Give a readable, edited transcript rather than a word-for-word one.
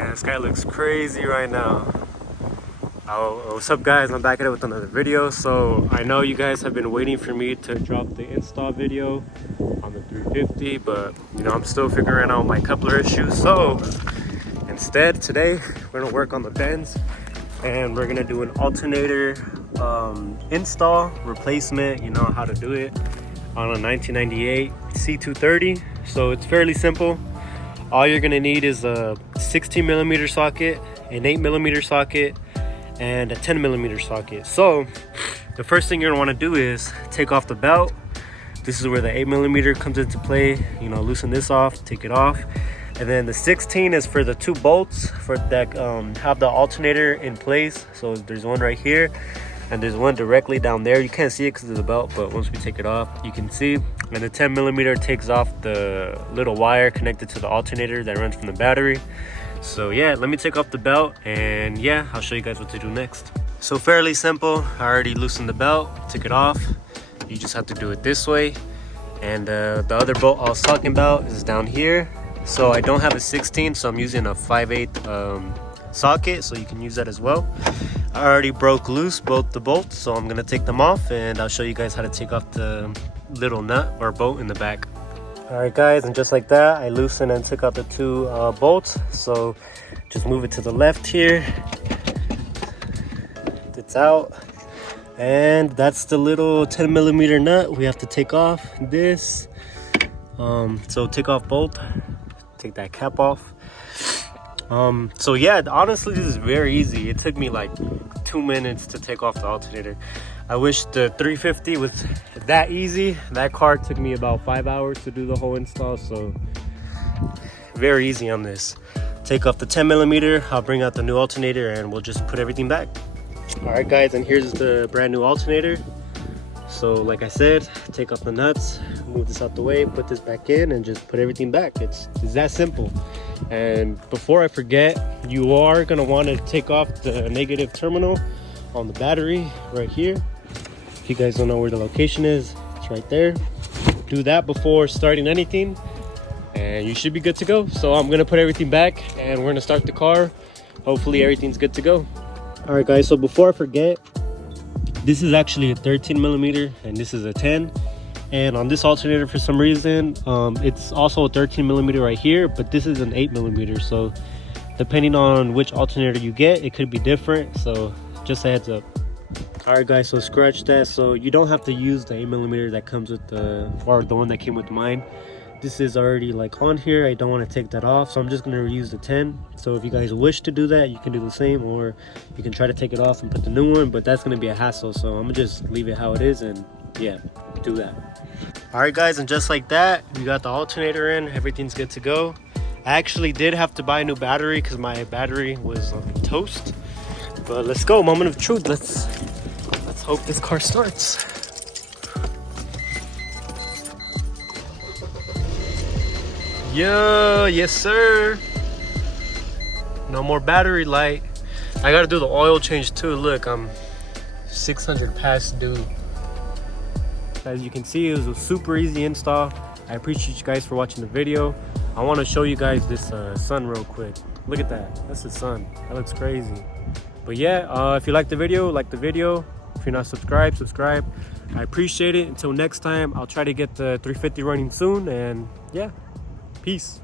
Yeah, this guy looks crazy right now. Oh, what's up guys, I'm back at it with another video. So I know you guys have been waiting for me to drop the install video on the 350, but you know, I'm still figuring out my coupler issues. So instead today we're gonna work on the bends and we're gonna do an alternator install replacement. You know how to do it on a 1998 C230. So it's fairly simple. All you're gonna need is a 16mm socket, an 8mm socket, and a 10mm socket. So the first thing you're gonna want to do is take off the belt. This is where the 8mm comes into play. You know, loosen this off, take it off, and then the 16 is for the two bolts for that have the alternator in place. So there's one right here and there's one directly down there. You can't see it because of the belt, but once we take it off you can see. And the 10mm takes off the little wire connected to the alternator that runs from the battery. So yeah, let me take off the belt and yeah, I'll show you guys what to do next. So fairly simple. I already loosened the belt, took it off. You just have to do it this way. And the other bolt I was talking about is down here. So I don't have a 16, so I'm using a 5/8 socket, so you can use that as well. I already broke loose both the bolts, so I'm gonna take them off and I'll show you guys how to take off the little nut or bolt in the back. Alright guys, and just like that I loosened and took out the two bolts. So just move it to the left here. It's out, and that's the little 10mm nut we have to take off. This so take off bolt, take that cap off. So yeah, honestly this is very easy. It took me like 2 minutes to take off the alternator. I wish the 350 was that easy. That car took me about 5 hours to do the whole install, so very easy on this. Take off the 10mm, I'll bring out the new alternator and we'll just put everything back. All right guys, and here's the brand new alternator. So like I said, take off the nuts, move this out the way, put this back in and just put everything back. It's that simple. And before I forget, you are gonna want to take off the negative terminal on the battery right here. If you guys don't know where the location is, it's right there. Do that before starting anything and you should be good to go. So I'm gonna put everything back and we're gonna start the car. Hopefully everything's good to go. All right guys, so before I forget, this is actually a 13mm and this is a 10. And on this alternator, for some reason, it's also a 13mm right here, but this is an 8mm. So depending on which alternator you get, it could be different. So just a heads up. All right guys, so scratch that. So you don't have to use the 8mm that comes with the, or the one that came with mine. This is already like on here. I don't want to take that off, so I'm just going to reuse the 10. So if you guys wish to do that, you can do the same, or you can try to take it off and put the new one, but that's going to be a hassle. So I'm gonna just leave it how it is and yeah, do that. All right guys, and just like that, we got the alternator in. Everything's good to go. I actually did have to buy a new battery because my battery was toast. But let's go, moment of truth. Let's hope this car starts. Yo, yes sir. No more battery light. I gotta do the oil change too. Look, I'm 600 past due. As you can see, it was a super easy install. I appreciate you guys for watching the video. I want to show you guys this sun real quick. Look at that, that's the sun. That looks crazy. But yeah, if you like the video, like the video. If you're not subscribed, subscribe. I appreciate it. Until next time, I'll try to get the 350 running soon, and yeah, peace.